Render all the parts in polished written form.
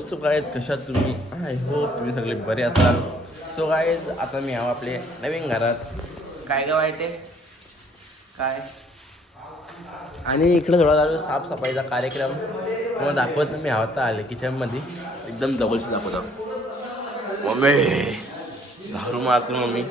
So guys कशा तुम्ही I hope तुम्ही सगळे बरे असाल. सो गाईज आता मी आहो आपले नवीन घरात. काय गाव आहे ते काय आणि इकडं थोडा चालू साफसफाईचा कार्यक्रम तुम्हाला दाखवत मी आता आले किचनमध्ये एकदम जवळच दाखवतो. मम्मी झाडू मारतो मम्मी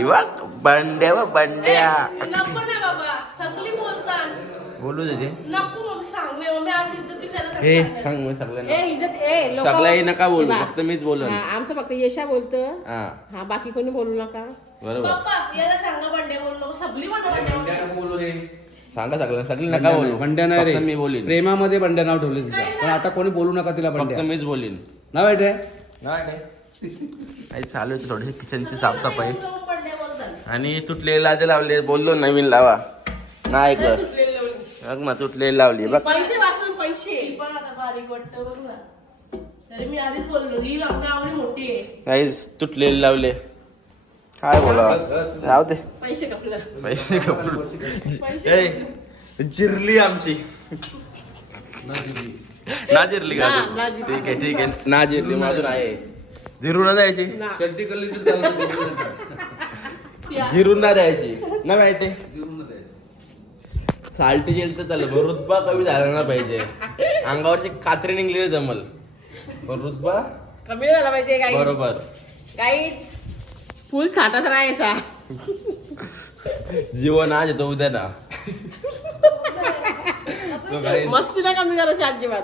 इवा बंड्या व बंड्या नको ना बाबा सगळी बोलतात बोलू दे नको मग सांग मी आज इज्जती त्याला हे सांग मग सगळ्यांना इज्जत सगळ्याही नका बोलू फक्त मीच बोलू. आमचं फक्त यशा बोलतं हा हा बाकी कोणी बोलू नका. बरोबर पप्पा याला सांगा बंड्या बोलू नको सगळी बंड्या बोलू रे सांगा सगळं सगळी नका बोलू. बंड्या नाही रे फक्त मी बोलीन प्रेमामध्ये बंड्या नाव ठेवले तिचं पण आता कोणी बोलू नका तिला फक्त बंड्या मीच बोलीन. ना वाईट आहे नाही चालू आहे थोडीशी किचनची साफसफाई बंड्या बोलतात आणि तुटलेले लादे लावले बोललो नवीन लावा नाही कर बघ ना तुटलेली लावली बघ. पैसे वाचून पैसे पण आता बारीक वाटतं बघ ना तरी मी आधीच बोललो ही आपल्या आवडी मोठी आहे काहीच तुटलेले लावले काय बोला राहू दे पैसे कपलं पैसे कपडे जिरली आमची ना जिरली का अजून? ना जिरली. ठीक आहे ना जिरली मग अजून आहे जिरून ना द्यायची चड्डी कल्ली तर त्याला जिरून ना द्यायची ना माहिती साल्टी जेल तर चालेल पण रुतबा कमी झाला ना पाहिजे अंगावरची कात्री निघली जमल पण रुतबा कमी झाला पाहिजे काही बरोबर काहीच फुल थाटात राहायचा. जीवन आज येतो उद्या ना तो काही मस्ती ना कमी करायची अजिबात.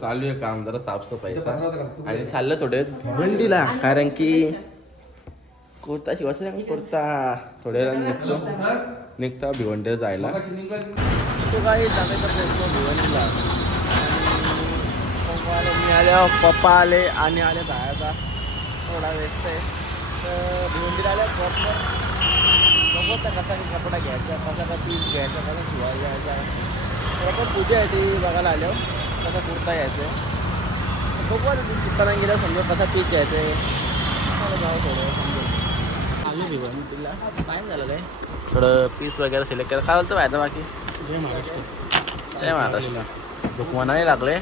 चालू आहे काम जरा साफसफाईचा आणि चाललं थोडे भिवंडीला कारण की कुर्ता शिवायचा कुर्ता थोड्या वेळाने निघता भिवंडीला जायला. तो काही जाण्याचा प्रयत्न भिवंडीला मी आले पप्पा आले आणि आले बाहेरचा थोडा व्यस्त आहे तर भिवंडीला आल्या प्रॉपर बघू आता कसा कपडा घ्यायचा कसा का पीस घ्यायचा कसा शिवाय घ्यायचा प्रॉपर पूजा आहे ती बघायला आल्यावर कसा कुर्ता घ्यायचा आहे बघू आता दुकानात गेल्यावर समजा कसा पीस घ्यायचा आहे जाऊ थोडं समजा आले भिवंडीला टाईम झालं काय थोडं पीस वगैरे सिलेक्ट केलं काय बोलतं माहिती बाकी जय महाराष्ट्र दुखवा नाही लागले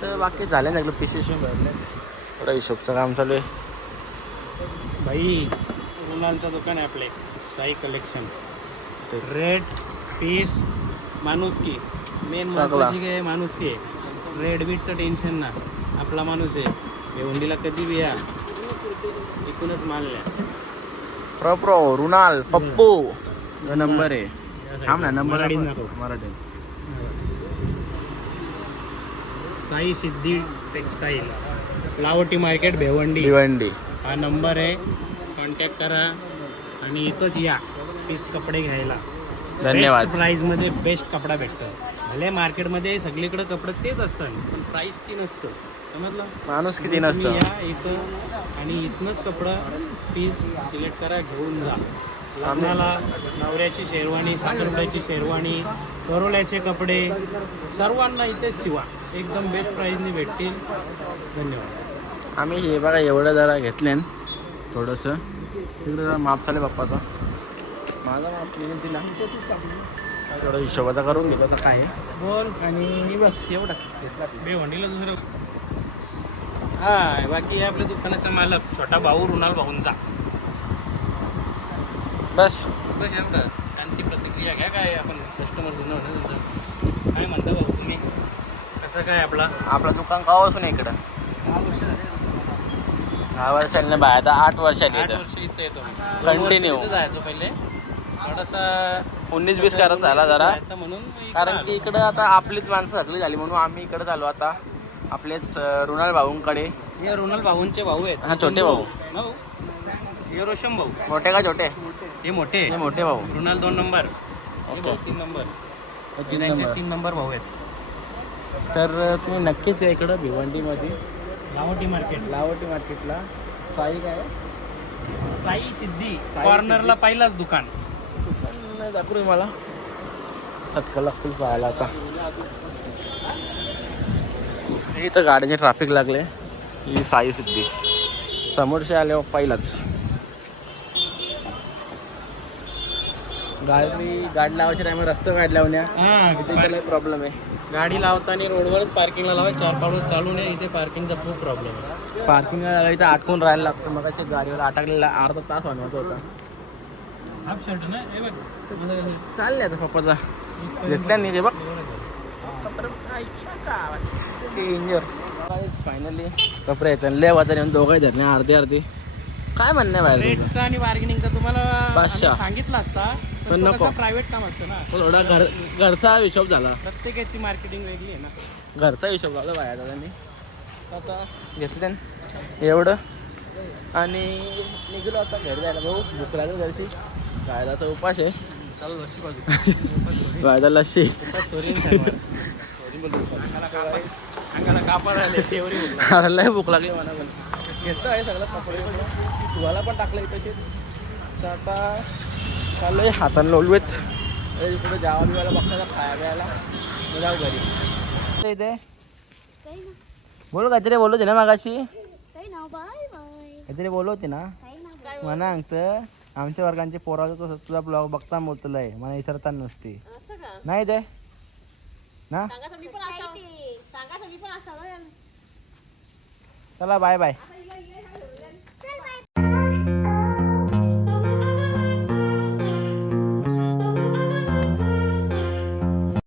तर बाकी झाले सगळं पीसेस भरले थोडं हिशोबचं काम चालू आहे. भाई रुणालचं दुकान आहे आपले साई कलेक्शन रेड पीस माणुसकी मेन महत्वाची काय माणुसकी आहे. रेड बीटचं टेन्शन ना आपला माणूस आहे भिवंडीला कधी बी या इकूनच मानल्या प्रो रुणाल पप्पू नंबर आहे थांब ना नंबर मराठी साई सिद्धी टेक्सटाईल लावटी मार्केट भिवंडी हा नंबर आहे कॉन्टॅक्ट करा आणि इथंच या पीस कपडे घ्यायला. धन्यवाद. प्राईजमध्ये बेस्ट कपडा भेटतो भले मार्केटमध्ये सगळीकडे कपडे तेच असतात पण प्राईस ती नसतं समजलं माणूस किती नसतं. तुम्ही या इथं आणि इथनंच कपडा पीस सिलेक्ट करा घेऊन जा. लग्नाला नवऱ्याची शेरवानी साखरपुड्याची शेरवाणी करोल्याचे कपडे सर्वांना इथेच शिवा एकदम बेस्ट प्राईजने भेटतील. धन्यवाद. आम्ही हे बघा एवढं जरा घेतले थोडंसं तिकडे जरा माप चालेल बाप्पाचा माझा माप मी दिला थोडं हिशोबाचा करून घेतो तर काय बोल आणि बस एवढं भिवंडीला दुसरं हा बाकी आपल्या दुकानाचा मालक छोटा भाऊ रुणाल भाऊंचा बस बस एवढं त्यांची प्रतिक्रिया घ्या काय आपण कस्टमर जुनं होतं तुमचं काय म्हणता भाऊ तुम्ही कसं काय आपला दुकान गावासून इकडं 10 वर्षांनी बाहेर आता 8 वर्षांनी 8 वर्ष इथे येतो Continue. जायचो पहिले थोडासा 19-20 करत झाला जरा जायचं म्हणून इकडं कारण आलो. की इकडं आता आपलीच माणसं सगळी झाली म्हणून आम्ही इकडे चालू आता आपलेच रुणाल भाऊंकडे. हे रुणाल भाऊंचे भाऊ आहेत हा छोटे भाऊ भाऊ हे रोशम भाऊ मोठे का छोटे हे मोठे हे मोठे भाऊ रुणाल 2 नंबर हे ओके. भाऊ 3 नंबर तीन त्यांचे नंबर. 3 नंबर भाऊ आहेत. तर तुम्ही नक्कीच या इकडं भिवंडीमध्ये लावटी मार्केटला साई काय साई सिद्धी कॉर्नरला पहिलाच दुकान नाही दाखवू मला तत्काल लागतील पाहायला आता इथं गाड्यांचे ट्रॅफिक लागले ही साई सिद्धी समोरचे आले पहिलाच गाडी लावायच्या टायमा रस्ता गाडी लावण्या इथे प्रॉब्लेम आहे. गाडी लावताना रोडवरच पार्किंगला लावा. 4 पावलं चालू नये. इथे पार्किंगचा खूप प्रॉब्लेम आहे. पार्किंगला इथं अटकून राहायला लागतं. मग असे गाडीवर अटकलेला अर्धा तास होण्याचा होता. हाफ शर्ट ना हे बघ. चालले आता पप्पाचा घेतल्या नाही ते बघ इंजर. फायनली कपडे येतात लय वाजता येऊन दोघं धरणे अर्धे काय म्हणणं बाहेर रेटचा आणि बार्गेनिंगचा तुम्हाला बादशाह. आम्ही सांगितलं असता पण पण नको. प्रायव्हेट काम असतं ना. थोडा घरचा हिशोब झाला. प्रत्येकाची मार्केटिंग वेगळी आहे ना. घरचा हिशोब झाला बाहेर दादांनी. आता घेतलं एवढं आणि निघलो आता घरी जायला. भाऊ भूक लागेल घरची. गायला तर उपास आहे. चालू लस्सी पाहिजे. गायला लस्सी. अंगाला कापड आले तेवढी अरे लय भूक लागली मला पण. घेतो आहे सगळं कपडे धुवायला पण टाकलं इथं. तर आता चाललोय हातानं लोलवेत. कुठे जावा बिवायला बघता खाया बियायला मग जाऊ घरी. इथे बोलू काहीतरी बोलू होते ना मागाशी. काहीतरी बोलू होते ना म्हणा अंगतं. आमच्या वर्गांचे पोराचं तसं तुझा ब्लॉग बघता बोलतलं आहे मला विसरताना नुसती नाही ते ना. चला बाय बाय.